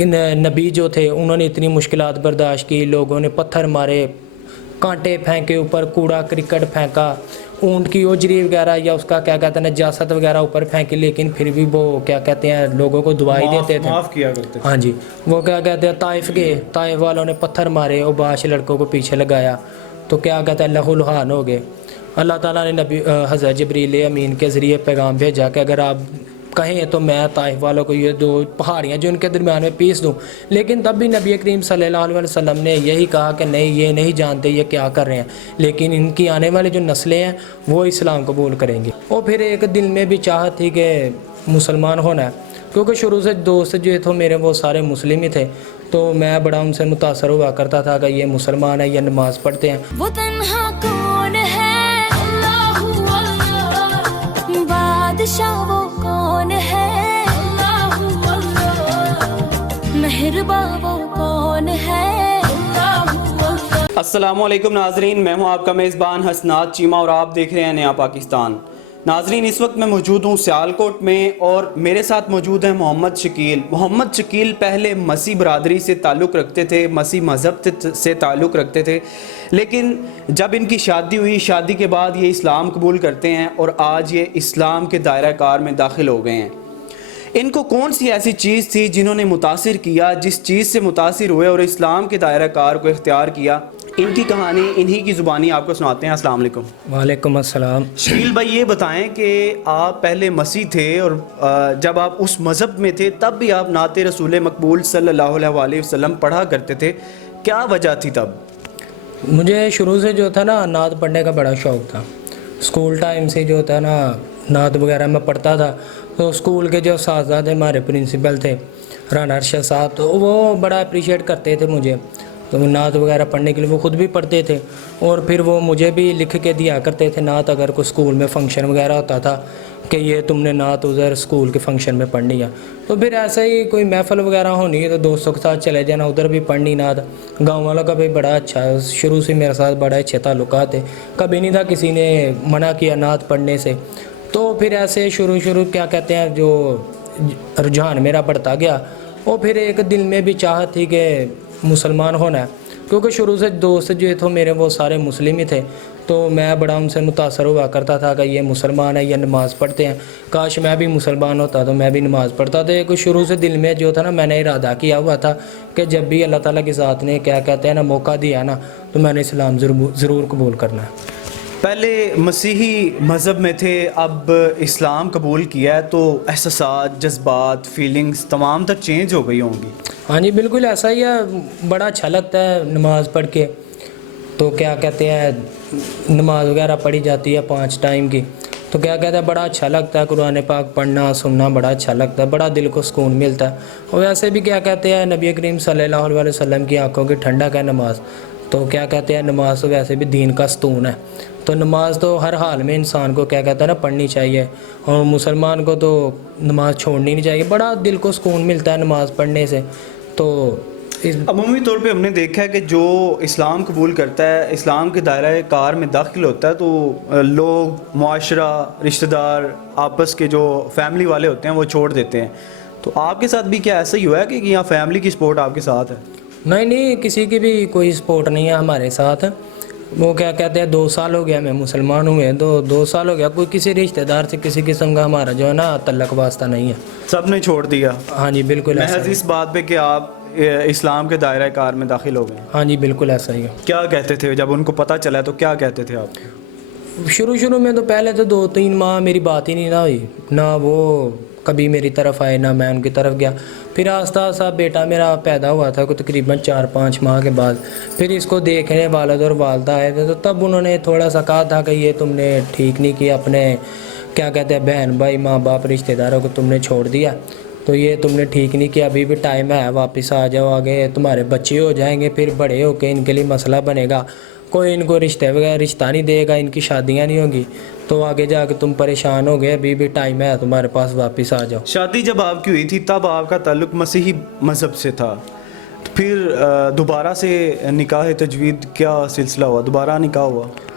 نبی جو تھے انہوں نے اتنی مشکلات برداشت کی، لوگوں نے پتھر مارے، کانٹے پھینکے اوپر، کوڑا کرکٹ پھینکا، اونٹ کی اوجری وغیرہ یا اس کا کیا کہتے ہیں نجاست وغیرہ اوپر پھینکی، لیکن پھر بھی وہ کیا کہتے ہیں لوگوں کو دعائی دیتے تھے، معاف کیا کرتے تھے۔ ہاں جی، وہ کیا کہتے ہیں طائف والوں نے پتھر مارے، اوباش لڑکوں کو پیچھے لگایا تو کیا کہتے ہیں لہو لہان ہو گئے۔ اللہ تعالیٰ نے حضرت جبریل امین کے ذریعے پیغام بھیجا کہ اگر آپ کہیں تو میں طائف والوں کو یہ دو پہاڑیاں جو ان کے درمیان میں پیس دوں، لیکن تب بھی نبی کریم صلی اللہ علیہ وسلم نے یہی کہا کہ نہیں، یہ نہیں جانتے یہ کیا کر رہے ہیں، لیکن ان کی آنے والی جو نسلیں ہیں وہ اسلام قبول کریں گی۔ اور پھر ایک دل میں بھی چاہت تھی کہ مسلمان ہونا ہے، کیونکہ شروع سے دوست جو تھے میرے وہ سارے مسلم ہی تھے، تو میں بڑا ان سے متاثر ہوا کرتا تھا کہ یہ مسلمان ہیں، یہ نماز پڑھتے ہیں۔ وہ تنہا کون ہے اللہ اللہ، بادشاہ وہ کون ہے اللہ اللہ، مہرباں وہ کون ہے اللہ اللہ۔ السلام علیکم ناظرین، میں ہوں آپ کا میزبان حسنات چیمہ اور آپ دیکھ رہے ہیں نیا پاکستان۔ ناظرین، اس وقت میں موجود ہوں سیالکوٹ میں اور میرے ساتھ موجود ہیں محمد شکیل۔ محمد شکیل پہلے مسیح برادری سے تعلق رکھتے تھے، مسیح مذہب سے تعلق رکھتے تھے، لیکن جب ان کی شادی ہوئی، شادی کے بعد یہ اسلام قبول کرتے ہیں اور آج یہ اسلام کے دائرہ کار میں داخل ہو گئے ہیں۔ ان کو کون سی ایسی چیز تھی جنہوں نے متاثر کیا، جس چیز سے متاثر ہوئے اور اسلام کے دائرہ کار کو اختیار کیا؟ ان کی کہانی انہی کی زبانی آپ کو سناتے ہیں۔ السلام علیکم۔ وعلیکم السلام۔ شکیل بھائی، یہ بتائیں کہ آپ پہلے مسیح تھے اور جب آپ اس مذہب میں تھے تب بھی آپ نعت رسول مقبول صلی اللہ علیہ وآلہ وسلم پڑھا کرتے تھے، کیا وجہ تھی تب؟ مجھے شروع سے جو تھا نا نعت پڑھنے کا بڑا شوق تھا، اسکول ٹائم سے جو تھا نا نعت وغیرہ میں پڑھتا تھا، تو اسکول کے جو اساتذہ تھے ہمارے پرنسپل تھے رانا ارشد صاحب، تو وہ بڑا اپریشیٹ کرتے تھے مجھے، تو نعت وغیرہ پڑھنے کے لیے وہ خود بھی پڑھتے تھے اور پھر وہ مجھے بھی لکھ کے دیا کرتے تھے نعت، اگر کوئی اسکول میں فنکشن وغیرہ ہوتا تھا کہ یہ تم نے نعت ادھر اسکول کے فنکشن میں پڑھنی ہے، تو پھر ایسے ہی کوئی محفل وغیرہ ہونی ہے تو دوستوں کے ساتھ چلے جانا، ادھر بھی پڑھنی نعت۔ گاؤں والوں کا بھی بڑا اچھا، شروع سے میرے ساتھ بڑا اچھے تعلقات تھے، کبھی نہیں تھا کسی نے منع کیا نعت پڑھنے سے۔ تو پھر ایسے شروع کیا کہتے ہیں جو رجحان میرا بڑھتا گیا، اور پھر ایک دل میں بھی چاہت تھی کہ مسلمان ہونا ہے، کیونکہ شروع سے دوست جو تھے میرے وہ سارے مسلم ہی تھے، تو میں بڑا ان سے متاثر ہوا کرتا تھا کہ یہ مسلمان ہیں، یہ نماز پڑھتے ہیں، کاش میں بھی مسلمان ہوتا تو میں بھی نماز پڑھتا تھا۔ ایک شروع سے دل میں جو تھا نا میں نے ارادہ کیا ہوا تھا کہ جب بھی اللہ تعالیٰ کی ذات نے کیا کہتے ہیں نا موقع دیا نا تو میں نے اسلام ضرور قبول کرنا ہے۔ پہلے مسیحی مذہب میں تھے، اب اسلام قبول کیا ہے، تو احساسات، جذبات، فیلنگز تمام تر چینج ہو گئی ہوں گی۔ ہاں جی بالکل ایسا ہی ہے، بڑا اچھا لگتا ہے نماز پڑھ کے، تو کیا کہتے ہیں نماز وغیرہ پڑھی جاتی ہے 5 ٹائم کی، تو کیا کہتے ہیں بڑا اچھا لگتا ہے، قرآن پاک پڑھنا سننا بڑا اچھا لگتا ہے، بڑا دل کو سکون ملتا ہے۔ اور ویسے بھی کیا کہتے ہیں نبی کریم صلی اللہ علیہ وسلم کی آنکھوں کی ٹھنڈک ہے نماز، تو کیا کہتے ہیں نماز تو ویسے بھی دین کا ستون ہے، تو نماز تو ہر حال میں انسان کو کیا کہتا ہے نا پڑھنی چاہیے، اور مسلمان کو تو نماز چھوڑنی نہیں چاہیے، بڑا دل کو سکون ملتا ہے نماز پڑھنے سے۔ تو عمومی طور پہ ہم نے دیکھا ہے کہ جو اسلام قبول کرتا ہے، اسلام کے دائرہ کار میں داخل ہوتا ہے، تو لوگ، معاشرہ، رشتہ دار، آپس کے جو فیملی والے ہوتے ہیں وہ چھوڑ دیتے ہیں، تو آپ کے ساتھ بھی کیا ایسا ہی ہوا ہے کہ یہاں فیملی کی سپورٹ آپ کے ساتھ ہے؟ نہیں، کسی کی بھی کوئی سپورٹ نہیں ہے ہمارے ساتھ، وہ کیا کہتے ہیں 2 سال ہو گیا میں مسلمان ہوئے، 2 سال ہو گیا، کوئی کسی رشتہ دار سے کسی قسم کا ہمارا جو ہے نا تعلق واسطہ نہیں ہے، سب نے چھوڑ دیا؟ ہاں جی بالکل ایسا محض ہی۔ اس بات پہ کہ آپ اسلام کے دائرہ کار میں داخل ہو گئے؟ ہاں جی بالکل ایسا ہی ہے۔ کیا کہتے تھے جب ان کو پتہ چلا تو کیا کہتے تھے آپ؟ شروع میں تو پہلے تو 2-3 ماہ میری بات ہی نہیں نہ ہوئی، نہ وہ کبھی میری طرف آئے نہ میں ان کی طرف گیا، پھر آہستہ آہستہ بیٹا میرا پیدا ہوا تھا کوئی تقریباً 4-5 ماہ کے بعد، پھر اس کو دیکھنے والد اور والدہ آئے تھے، تو تب انہوں نے تھوڑا سا کہا تھا کہ یہ تم نے ٹھیک نہیں کیا، اپنے کیا کہتے ہیں بہن بھائی ماں باپ رشتہ داروں کو تم نے چھوڑ دیا، تو یہ تم نے ٹھیک نہیں کیا، ابھی بھی ٹائم ہے، واپس آ جاؤ، آگے تمہارے بچے ہو جائیں گے، پھر بڑے ہو کے ان کے لیے مسئلہ بنے گا، کوئی ان کو رشتہ نہیں دے گا، ان کی شادیاں نہیں ہوگی، تو آگے جا کے تم پریشان ہو گئے، ابھی بھی ٹائم ہے تمہارے پاس، واپس آ جاؤ۔ شادی جب آپ کی ہوئی تھی تب آپ کا تعلق مسیحی مذہب سے تھا، پھر دوبارہ سے نکاح تجوید کیا سلسلہ ہوا، دوبارہ نکاح ہوا؟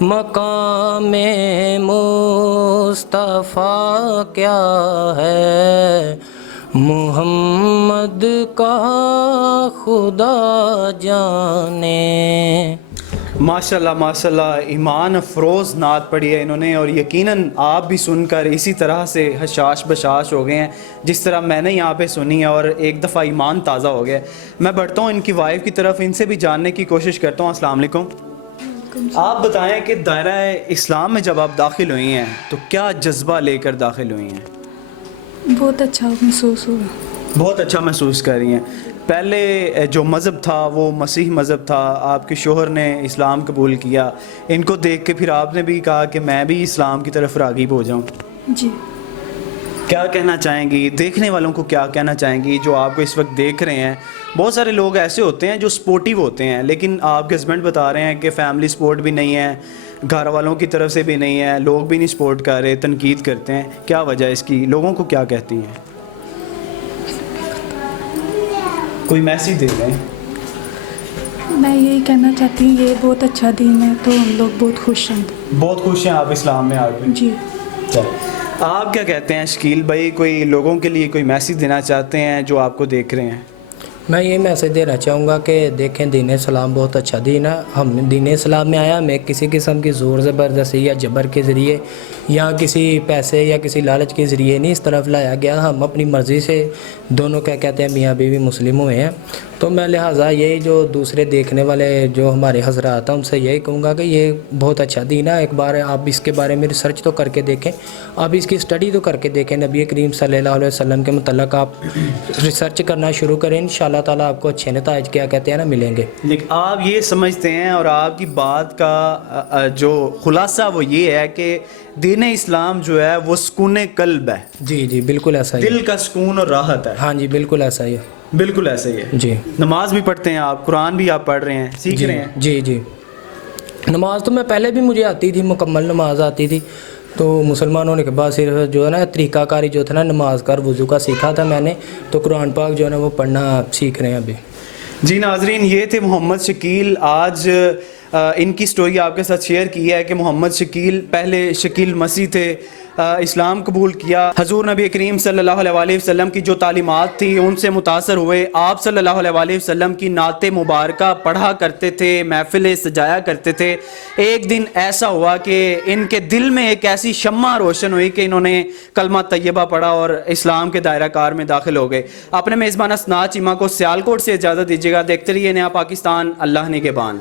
مقام مصطفیٰ کیا ہے، محمد کا خدا جانے۔ ماشاءاللہ ماشاءاللہ، ایمان افروز نعت پڑھی ہے انہوں نے، اور یقیناً آپ بھی سن کر اسی طرح سے حشاش بشاش ہو گئے ہیں جس طرح میں نے یہاں پہ سنی ہے، اور ایک دفعہ ایمان تازہ ہو گیا ہے۔ میں بڑھتا ہوں ان کی وائف کی طرف، ان سے بھی جاننے کی کوشش کرتا ہوں۔ السلام علیکم، آپ بتائیں کہ دائرہ اسلام میں جب آپ داخل ہوئی ہیں تو کیا جذبہ لے کر داخل ہوئی ہیں؟ بہت اچھا محسوس ہوا۔ بہت اچھا محسوس کر رہی ہیں۔ پہلے جو مذہب تھا وہ مسیح مذہب تھا، آپ کے شوہر نے اسلام قبول کیا، ان کو دیکھ کے پھر آپ نے بھی کہا کہ میں بھی اسلام کی طرف راغب ہو جاؤں۔ جی، کیا کہنا چاہیں گی دیکھنے والوں کو، کیا کہنا چاہیں گی جو آپ کو اس وقت دیکھ رہے ہیں؟ بہت سارے لوگ ایسے ہوتے ہیں جو سپورٹیو ہوتے ہیں، لیکن آپ کے ہسبینڈ بتا رہے ہیں کہ فیملی سپورٹ بھی نہیں ہے، گھر والوں کی طرف سے بھی نہیں ہے، لوگ بھی نہیں سپورٹ کر رہے، تنقید کرتے ہیں، کیا وجہ ہے اس کی؟ لوگوں کو کیا کہتی ہیں؟ کوئی میسیج دے دیں۔ میں یہی کہنا چاہتی ہوں یہ بہت اچھا دین ہے، تو ہم لوگ بہت خوش ہیں۔ بہت خوش ہیں آپ اسلام میں آ کے؟ جی۔ آپ کیا کہتے ہیں شکیل بھائی، کوئی لوگوں کے لیے کوئی میسیج دینا چاہتے ہیں جو آپ کو دیکھ رہے ہیں؟ میں یہ میسیج دینا چاہوں گا کہ دیکھیں دین اسلام بہت اچھا دین ہے۔ ہم دین اسلام میں آیا، ہمیں کسی قسم کی زور زبردستی یا جبر کے ذریعے یا کسی پیسے یا کسی لالچ کے ذریعے نہیں اس طرف لایا گیا۔ ہم اپنی مرضی سے دونوں کیا کہتے ہیں میاں بیوی مسلم ہوئے ہیں، تو میں لہٰذا یہی جو دوسرے دیکھنے والے جو ہمارے حضرات ہیں ان سے یہی کہوں گا کہ یہ بہت اچھا دین ہے۔ ایک بار آپ اس کے بارے میں ریسرچ تو کر کے دیکھیں، آپ اس کی اسٹڈی تو کر کے دیکھیں، نبی کریم صلی اللہ علیہ وسلم کے متعلق آپ ریسرچ کرنا شروع کریں، انشاءاللہ تعالیٰ آپ کو اچھے نتائج کیا کہتے ہیں نا ملیں گے۔ لیکن آپ یہ سمجھتے ہیں، اور آپ کی بات کا جو خلاصہ وہ یہ ہے کہ دین اسلام جو ہے وہ سکون قلب ہے؟ جی جی بالکل ایسا ہی ہے، دل کا سکون اور راحت ہے۔ ہاں جی بالکل ایسا ہی ہے، بالکل ایسے ہی ہے۔ جی نماز بھی پڑھتے ہیں آپ، قرآن بھی آپ پڑھ رہے ہیں، سیکھ رہے ہیں؟ جی جی نماز تو میں پہلے بھی مجھے آتی تھی، مکمل نماز آتی تھی، تو مسلمان ہونے کے بعد صرف جو ہے نا طریقہ کاری جو تھا نا نماز کا وضو کا سیکھا تھا میں نے، تو قرآن پاک جو ہے نا وہ پڑھنا سیکھ رہے ہیں ابھی۔ جی ناظرین، یہ تھے محمد شکیل۔ آج ان کی سٹوری آپ کے ساتھ شیئر کی ہے کہ محمد شکیل پہلے شکیل مسیح تھے، اسلام قبول کیا، حضور نبی کریم صلی اللہ علیہ وسلم کی جو تعلیمات تھی ان سے متاثر ہوئے، آپ صلی اللہ علیہ وسلم کی نعت مبارکہ پڑھا کرتے تھے، محفلیں سجایا کرتے تھے۔ ایک دن ایسا ہوا کہ ان کے دل میں ایک ایسی شمع روشن ہوئی کہ انہوں نے کلمہ طیبہ پڑھا اور اسلام کے دائرہ کار میں داخل ہو گئے۔ اپنے میزبان حسنات چیمہ کو سیالکوٹ سے اجازت دیجیے گا۔ دیکھتے رہیے نیا پاکستان، اللہ نگہبان۔